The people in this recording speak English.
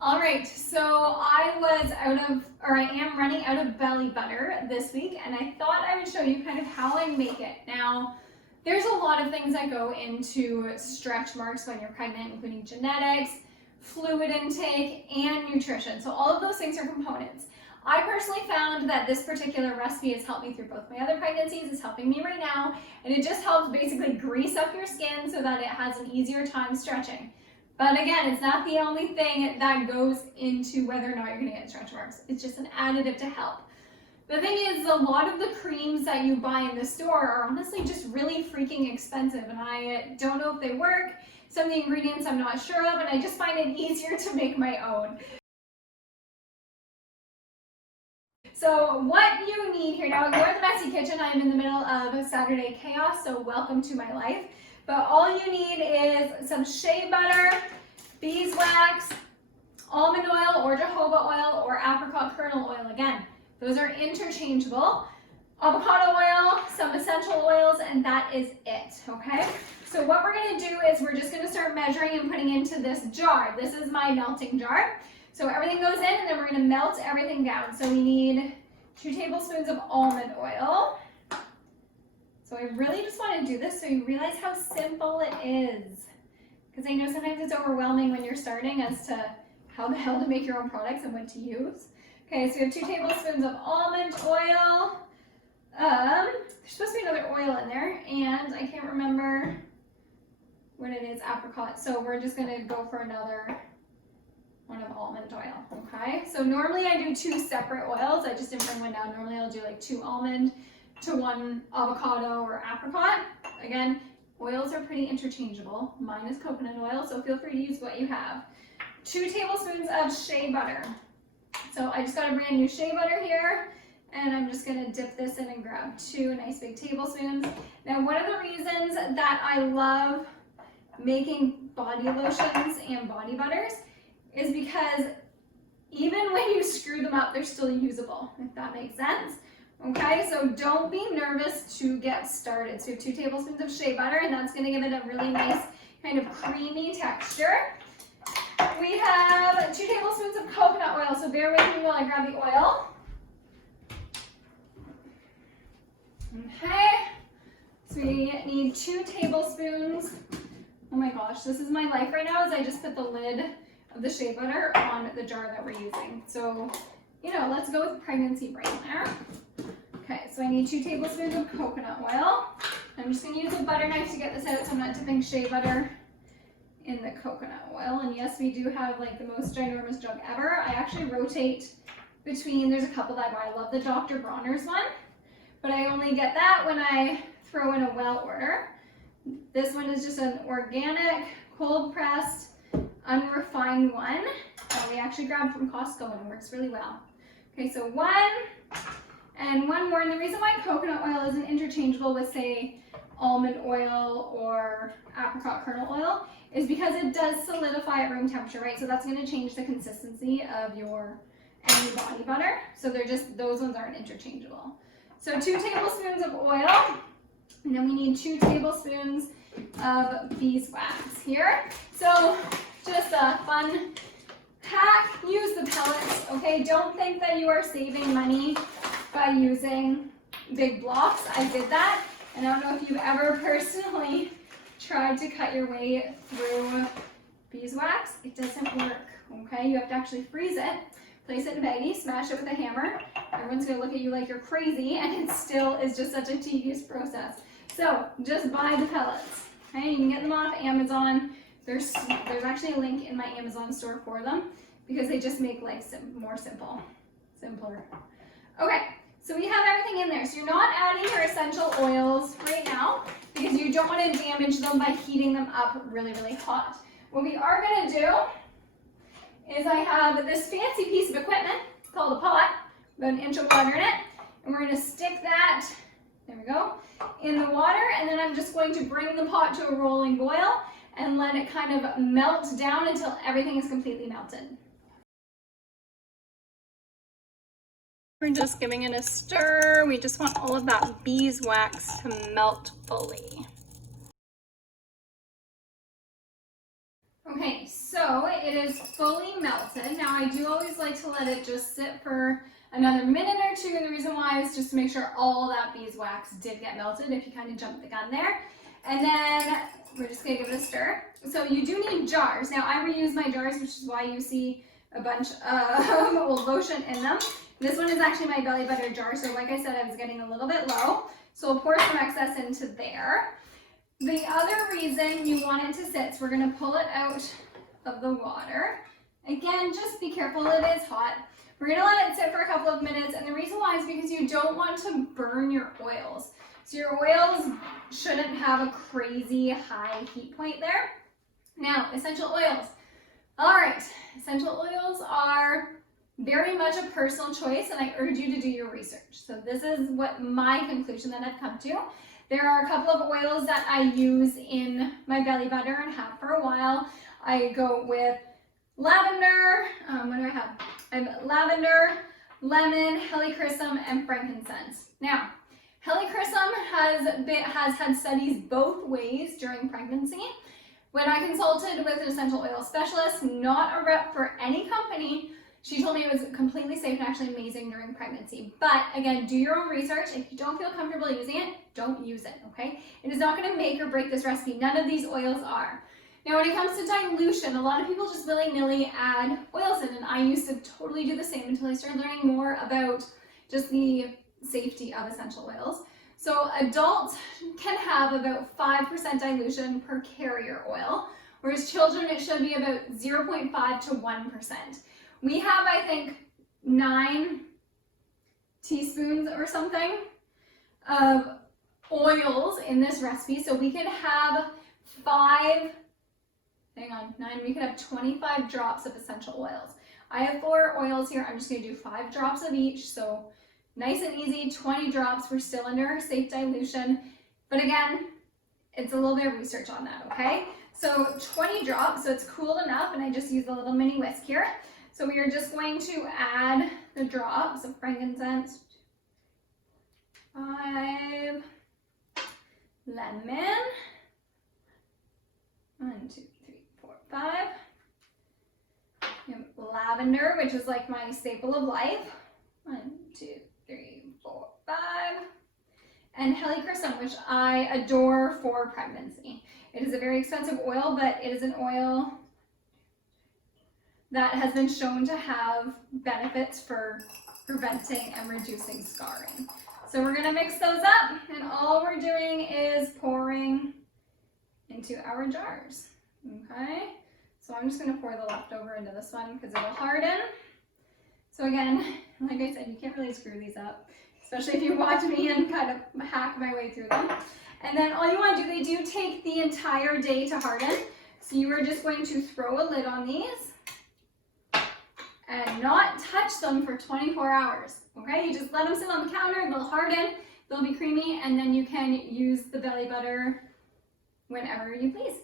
All right, so I am running out of belly butter this week, and I thought I would show you kind of how I make it. Now, there's a lot of things that go into stretch marks when you're pregnant, including genetics, fluid intake, and nutrition. So all of those things are components. I personally found that this particular recipe has helped me through both my other pregnancies, it's helping me right now, and it just helps basically grease up your skin so that it has an easier time stretching. But again, it's not the only thing that goes into whether or not you're gonna get stretch marks. It's just an additive to help. The thing is, a lot of the creams that you buy in the store are honestly just really freaking expensive, and I don't know if they work. Some of the ingredients I'm not sure of, and I just find it easier to make my own. So what you need here, now you're in the messy kitchen, I'm in the middle of Saturday chaos, so welcome to my life. But all you need is some shea butter, beeswax, almond oil or jojoba oil or apricot kernel oil. Again, those are interchangeable. Avocado oil, some essential oils, and that is it, okay? So what we're gonna do is we're just gonna start measuring and putting into this jar. This is my melting jar. So everything goes in and then we're gonna melt everything down. So we need 2 tablespoons of almond oil. So I really just want to do this so you realize how simple it is. Because I know sometimes it's overwhelming when you're starting as to how the hell to make your own products and what to use. Okay, so we have 2 tablespoons of almond oil. There's supposed to be another oil in there, and I can't remember what it is, apricot. So we're just going to go for another one of almond oil, okay? So normally I do 2 separate oils. I just didn't bring one down. Normally I'll do like 2 almond to 1 avocado or apricot. Again, oils are pretty interchangeable. Mine is coconut oil, so feel free to use what you have. 2 tablespoons of shea butter. So I just got a brand new shea butter here, and I'm just gonna dip this in and grab 2 nice big tablespoons. Now, one of the reasons that I love making body lotions and body butters is because even when you screw them up, they're still usable, if that makes sense. Okay, so don't be nervous to get started. So we have 2 tablespoons of shea butter, and that's gonna give it a really nice kind of creamy texture. We have 2 tablespoons of coconut oil, so bear with me while I grab the oil. Okay, so we need 2 tablespoons. Oh my gosh, this is my life right now, as I just put the lid of the shea butter on the jar that we're using. So, you know, let's go with pregnancy brain there. Okay, so I need 2 tablespoons of coconut oil. I'm just gonna use a butter knife to get this out so I'm not dipping shea butter in the coconut oil. And yes, we do have like the most ginormous jug ever. I actually rotate between, there's a couple that I buy. I love the Dr. Bronner's one, but I only get that when I throw in a well order. This one is just an organic, cold pressed, unrefined one that we actually grabbed from Costco, and it works really well. Okay, so 1 and 1 more. And the reason why coconut oil isn't interchangeable with, say, almond oil or apricot kernel oil is because it does solidify at room temperature, right? So that's going to change the consistency of your any body butter. So they're just, those ones aren't interchangeable. So 2 tablespoons of oil, and then we need 2 tablespoons of beeswax here. So just a fun hack, use the pellets, okay? Don't think that you are saving money by using big blocks. I did that, and I don't know if you've ever personally tried to cut your way through beeswax. It doesn't work, okay? You have to actually freeze it, place it in a baggie, smash it with a hammer. Everyone's gonna look at you like you're crazy, and it still is just such a tedious process. So just buy the pellets, okay? You can get them off Amazon. There's actually a link in my Amazon store for them because they just make life more simpler. Okay, so we have everything in there. So you're not adding your essential oils right now because you don't want to damage them by heating them up really, really hot. What we are going to do is I have this fancy piece of equipment called a pot, about 1 inch of water in it, and we're going to stick that, there we go, in the water, and then I'm just going to bring the pot to a rolling boil and let it kind of melt down until everything is completely melted. We're just giving it a stir. We just want all of that beeswax to melt fully. Okay, so it is fully melted. Now I do always like to let it just sit for another minute or two, and the reason why is just to make sure all that beeswax did get melted if you kind of jumped the gun there. And then we're just gonna give it a stir. So you do need jars. Now I reuse my jars, which is why you see a bunch of old lotion in them. This one is actually my belly butter jar, so like I said, I was getting a little bit low. So I'll pour some excess into there. The other reason you want it to sit, so we're gonna pull it out of the water. Again, just be careful, it is hot. We're gonna let it sit for a couple of minutes, and the reason why is because you don't want to burn your oils. So your oils shouldn't have a crazy high heat point there. Now, essential oils. All right, essential oils are very much a personal choice, and I urge you to do your research. So this is what my conclusion that I've come to. There are a couple of oils that I use in my belly butter and have for a while. I go with lavender, what do I have? I have lavender, lemon, helichrysum, and frankincense. Now, helichrysum has had studies both ways during pregnancy. When I consulted with an essential oil specialist, not a rep for any company, she told me it was completely safe and actually amazing during pregnancy. But again, do your own research. If you don't feel comfortable using it, don't use it, okay? It is not gonna make or break this recipe. None of these oils are. Now, when it comes to dilution, a lot of people just willy-nilly add oils in, and I used to totally do the same until I started learning more about just the safety of essential oils. So adults can have about 5% dilution per carrier oil, whereas children, it should be about 0.5 to 1%. We have, I think, 9 teaspoons or something of oils in this recipe. So we could have we could have 25 drops of essential oils. I have 4 oils here. I'm just gonna do 5 drops of each. So nice and easy, 20 drops. We're still under safe dilution. But again, it's a little bit of research on that, okay? So 20 drops, so it's cool enough, and I just use a little mini whisk here. So we are just going to add the drops of frankincense, 5, lemon, 1, 2, 3, 4, 5, lavender, which is like my staple of life, 1, 2, 3, 4, 5, and helichrysum, which I adore for pregnancy. It is a very expensive oil, but it is an oil that has been shown to have benefits for preventing and reducing scarring. So we're gonna mix those up, and all we're doing is pouring into our jars, okay? So I'm just gonna pour the leftover into this one because it'll harden. So again, like I said, you can't really screw these up, especially if you watch me and kind of hack my way through them. And then all you wanna do, they do take the entire day to harden. So you are just going to throw a lid on these and not touch them for 24 hours, okay? You just let them sit on the counter, they'll harden, they'll be creamy, and then you can use the belly butter whenever you please.